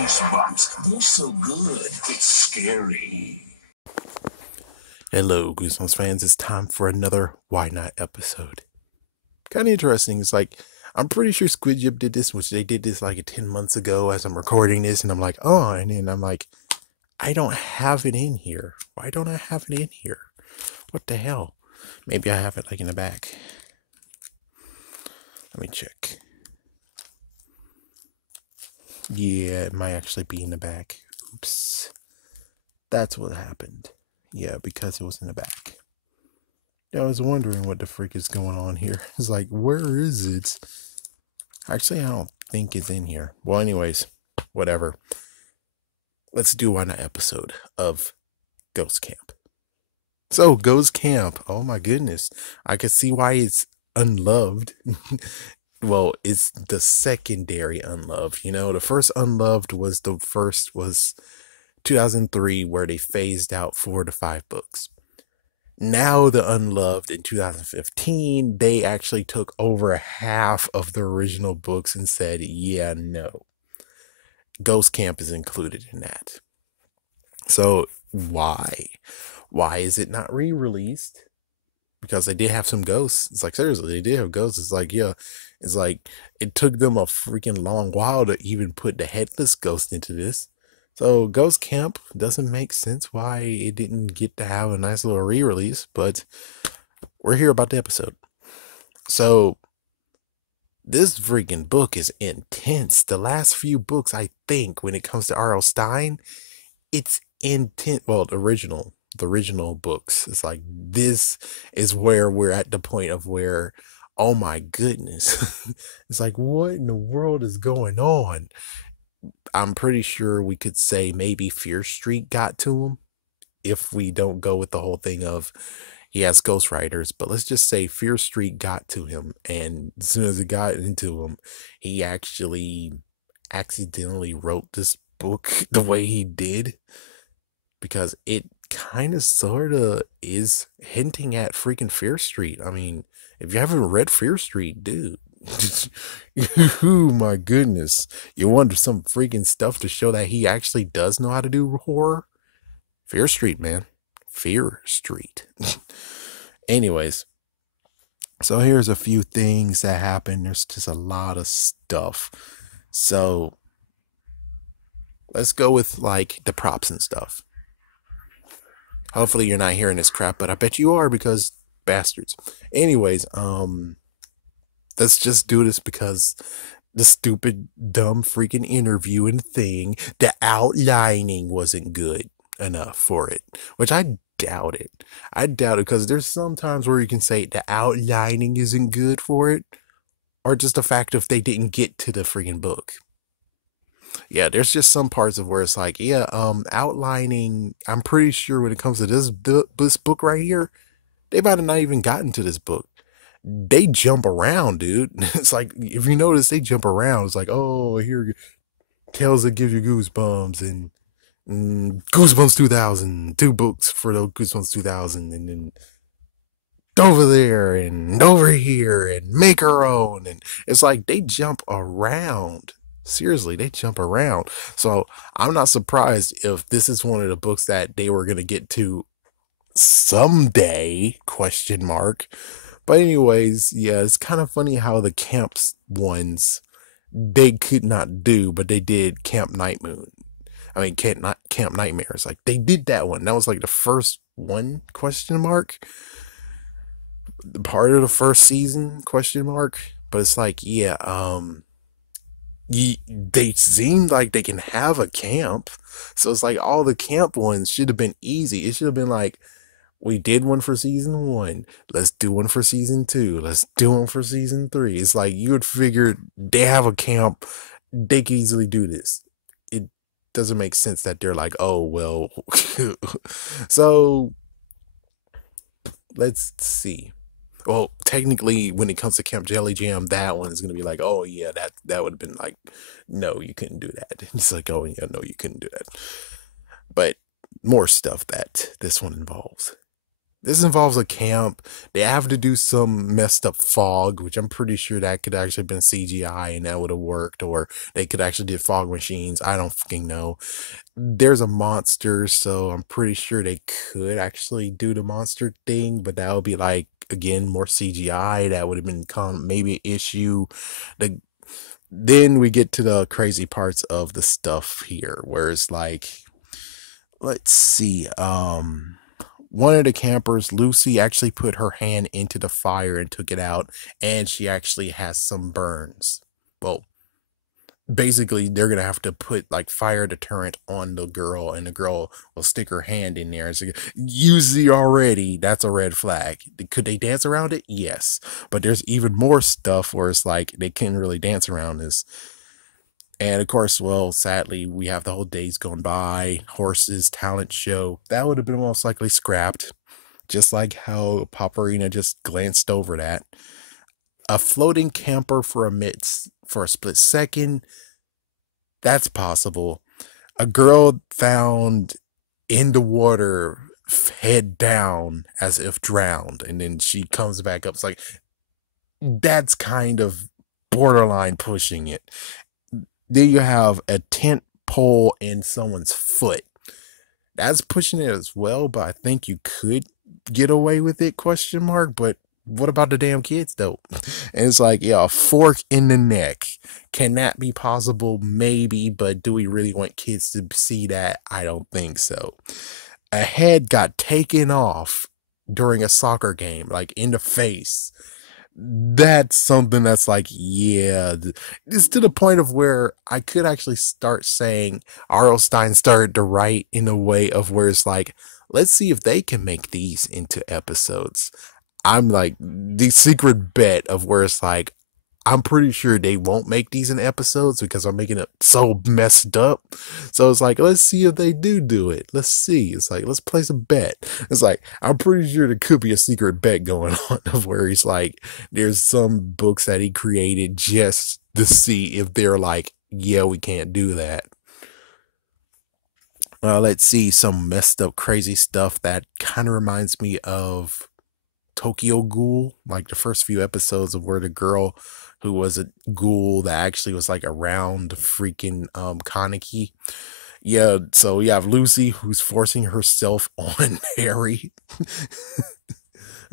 Goosebumps. They're so good, it's scary. Hello, Goosebumps fans. It's time for another Why Not episode. Kind of interesting. It's like, I'm pretty sure Squid Jib did this, which they did this like 10 months ago as I'm recording this, and I'm like, oh, and then I'm like, I don't have it in here. Why don't I have it in here? What the hell? Maybe I have it like in the back. Let me check. Yeah, it might actually be in the back. Oops. That's what happened. Yeah, because it was in the back. I was wondering what the freak is going on here. It's like, where is it? Actually, I don't think it's in here. Well, anyways, whatever. Let's do one episode of Ghost Camp. So, Ghost Camp. Oh my goodness. I can see why it's unloved. Well, it's the secondary unloved. You know, the first unloved was 2003, where they phased out 4 to 5 books. Now the unloved in 2015, they actually took over half of the original books and said, yeah, no. Ghost Camp is included in that. So why? Why is it not re-released? Because they did have some ghosts. It's like, seriously, they did have ghosts. It's like, yeah, it's like, it took them a freaking long while to even put the headless ghost into this. So Ghost Camp doesn't make sense why it didn't get to have a nice little re-release, but we're here about the episode. So this freaking book is intense. The last few books, I think, when it comes to R.L. Stine, it's intense. Well, the original books. It's like, this is where we're at the point of where, oh my goodness. It's like, what in the world is going on? I'm pretty sure we could say maybe Fear Street got to him, if we don't go with the whole thing of he has ghostwriters, but let's just say Fear Street got to him, and as soon as it got into him, he actually accidentally wrote this book the way he did, because it kind of sort of is hinting at freaking Fear Street. I mean, if you haven't read Fear Street, dude, oh my goodness, you wonder some freaking stuff to show that he actually does know how to do horror. Fear Street, man. Fear Street. Anyways, so here's a few things that happen. There's just a lot of stuff. So let's go with like the props and stuff. Hopefully you're not hearing this crap, but I bet you are, because bastards. Anyways, let's just do this because the stupid, dumb freaking interview and thing, the outlining wasn't good enough for it, which I doubt it. I doubt it, because there's some times where you can say the outlining isn't good for it, or just the fact if they didn't get to the freaking book. Yeah, there's just some parts of where it's like, yeah, outlining, I'm pretty sure when it comes to this book right here, they might have not even gotten to this book. They jump around, dude. It's like, if you notice, they jump around. It's like, oh, here, Tales That Give You Goosebumps, and Goosebumps 2000, 2 books for the Goosebumps 2000, and then over there and over here and make her own. And it's like they jump around. Seriously, they jump around. So I'm not surprised if this is one of the books that they were going to get to someday, question mark. But anyways, yeah, it's kind of funny how the camps ones they could not do, but they did Camp Night Moon. I mean, Camp Nightmares. Like, they did that one. That was like the first one, question mark. Part of the first season, question mark. But it's like, yeah, they seem like they can have a camp. So it's like all the camp ones should have been easy. It should have been like, we did one for season 1. Let's do one for season 2. Let's do one for season 3. It's like, you would figure they have a camp. They can easily do this. It doesn't make sense that they're like, oh, well. So let's see. Well, technically, when it comes to Camp Jelly Jam, that one is going to be like, oh, yeah, that would have been like, no, you couldn't do that. It's like, oh, yeah, no, you couldn't do that. But more stuff that this one involves. This involves a camp. They have to do some messed up fog, which I'm pretty sure that could actually have been CGI and that would have worked, or they could actually did fog machines. I don't fucking know. There's a monster, so I'm pretty sure they could actually do the monster thing, but that would be like again more CGI. That would have been maybe an issue. The Then we get to the crazy parts of the stuff here, where it's like, let's see, one of the campers, Lucy, actually put her hand into the fire and took it out, and she actually has some burns. Well, basically, they're gonna have to put like fire deterrent on the girl, and the girl will stick her hand in there. So, usually, already, that's a red flag. Could they dance around it? Yes, but there's even more stuff where it's like they can't really dance around this. And of course, well, sadly, we have the whole Days Gone By, Horses, talent show. That would have been most likely scrapped, just like how Pop Arena just glanced over that. A floating camper for a split second, that's possible. A girl found in the water, head down as if drowned, and then she comes back up. It's like, that's kind of borderline pushing it. Then you have a tent pole in someone's foot. That's pushing it as well, but I think you could get away with it, question mark. But what about the damn kids though? And it's like, yeah, a fork in the neck. Can that be possible? Maybe, but do we really want kids to see that? I don't think so. A head got taken off during a soccer game, like in the face. That's something that's like, yeah, it's to the point of where I could actually start saying R.L. Stine started to write in a way of where it's like, let's see if they can make these into episodes. I'm like, the secret bet of where it's like, I'm pretty sure they won't make these in episodes because I'm making it so messed up. So it's like, let's see if they do it. Let's see. It's like, let's place a bet. It's like, I'm pretty sure there could be a secret bet going on of where he's like, there's some books that he created just to see if they're like, yeah, we can't do that. Let's see, some messed up, crazy stuff that kind of reminds me of Tokyo Ghoul, like the first few episodes of where the girl who was a ghoul that actually was like around freaking Kaneki. Yeah, so you have Lucy who's forcing herself on Harry.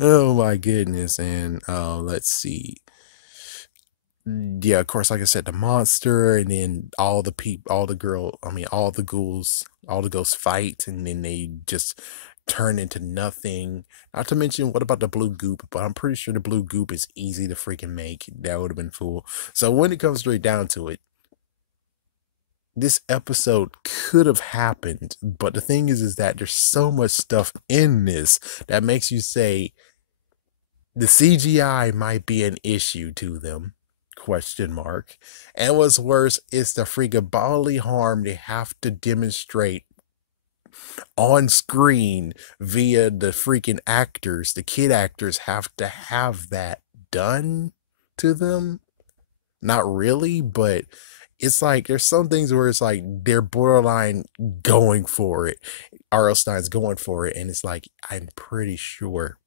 Oh my goodness. And let's see. Yeah, of course, like I said, the monster, and then all the people, all the girl, I mean, all the ghouls, all the ghosts fight, and then they just turn into nothing. Not to mention, what about the blue goop? But I'm pretty sure the blue goop is easy to freaking make. That would have been cool. So when it comes straight down to it, this episode could have happened, but the thing is that there's so much stuff in this that makes you say the CGI might be an issue to them, question mark. And what's worse is the freaking bodily harm they have to demonstrate on screen via the freaking actors. The kid actors have to have that done to them. Not really, but it's like there's some things where it's like they're borderline going for it. R.L. Stine's going for it, and it's like, I'm pretty sure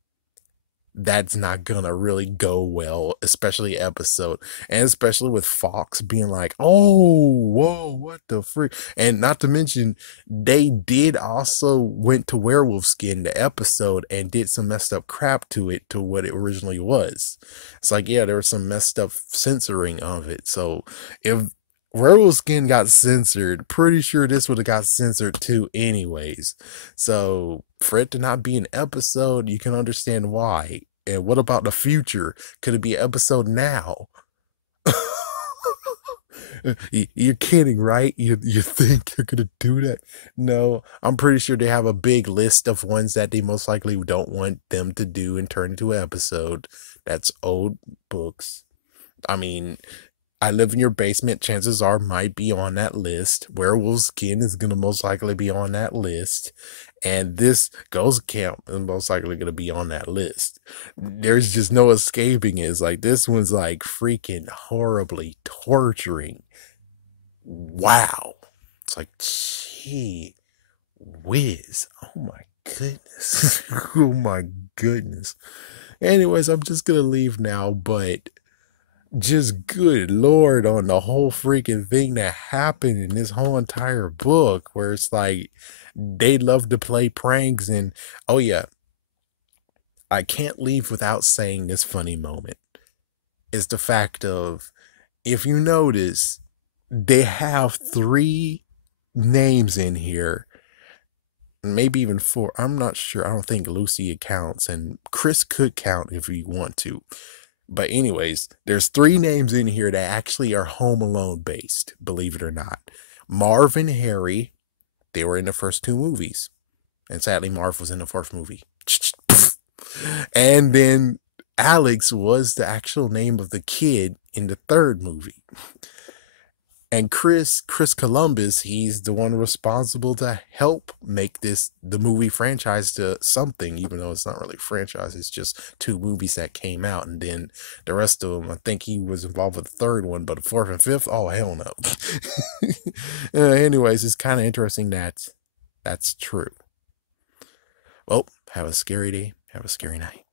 that's not gonna really go well, especially episode, and especially with Fox being like, oh, whoa, what the freak. And not to mention, they did also went to werewolf skin the episode and did some messed up crap to it to what it originally was. It's like, yeah, there was some messed up censoring of it. So if werewolf skin got censored, pretty sure this would have got censored too anyways. So for it to not be an episode, you can understand why. And what about the future? Could it be an episode now? You're kidding, right? You think you're gonna do that? No, I'm pretty sure they have a big list of ones that they most likely don't want them to do and turn into an episode. That's old books. I mean, I Live in Your Basement, chances are, might be on that list. Werewolf Skin is going to most likely be on that list. And this Ghost Camp is most likely going to be on that list. There's just no escaping it. It's like, this one's like freaking horribly torturing. Wow. It's like, gee whiz. Oh my goodness. Oh my goodness. Anyways, I'm just gonna leave now, but just good lord on the whole freaking thing that happened in this whole entire book, where it's like they love to play pranks. And oh yeah, I can't leave without saying this funny moment is the fact of, if you notice, they have three names in here, maybe even four. I'm not sure. I don't think Lucy counts, and Chris could count if you want to. But anyways, there's three names in here that actually are Home Alone based, believe it or not. Marv and Harry, they were in the first two movies. And sadly, Marv was in the fourth movie. And then Alex was the actual name of the kid in the third movie. And Chris Columbus, he's the one responsible to help make the movie franchise to something, even though it's not really a franchise. It's just two movies that came out, and then the rest of them, I think he was involved with the third one, but the fourth and fifth, oh hell no. Anyways, it's kind of interesting that that's true. Well, have a scary day. Have a scary night.